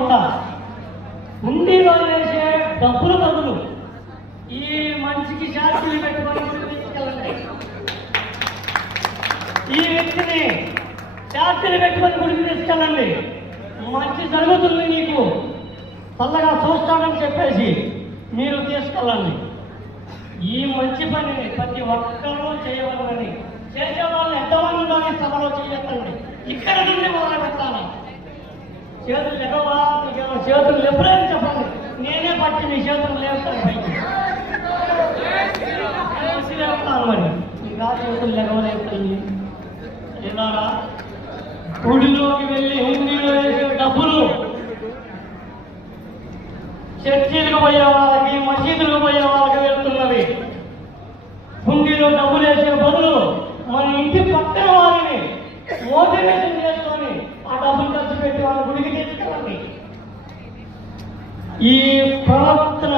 వల్ల హుండీలో వేసే డబ్బుల బదులు ఈ మనిషికి శాస్త్రులు పెట్టుకొని తీసుకెళ్ళండి. ఈ వ్యక్తిని శాస్త్రులు పెట్టుకొని గుడికి తీసుకెళ్ళండి. మంచి జరుగుతుంది, నీకు చల్లగా చూస్తానని చెప్పేసి మీరు తీసుకెళ్ళండి. ఈ మంచి పని ప్రతి ఒక్కరూ చేయవాలని, చేసేవాళ్ళు ఎంతమంది సభలో చేయకండి. ఇక్కడ నుండి మొదలు పెట్టాలి. చేతులు ఎగవా, చేతులు ఎప్పుడైనా చెప్పండి, నేనే పట్టి మీ చేతులు లేపుతాను పైకి లేపుతాను. మరి ఇంకా చేతులు ఎగవలేపుతుంది. ఇలా గుడిలోకి వెళ్ళి హుండీలో వేసే డబ్బులు చర్చీలకు పోయే వాళ్ళకి, మసీదులకు పోయే వాళ్ళకి వెళ్తున్నవి. హుండీలో డబ్బులు వేసే బదులు మన ఇంటి పక్కన వారిని మోటివేషన్ చేసుకొని ఆ డబ్బులు ఖర్చు పెట్టి వాళ్ళ గుడికి తీసుకెళ్ళండి. ఈ ప్రవర్తన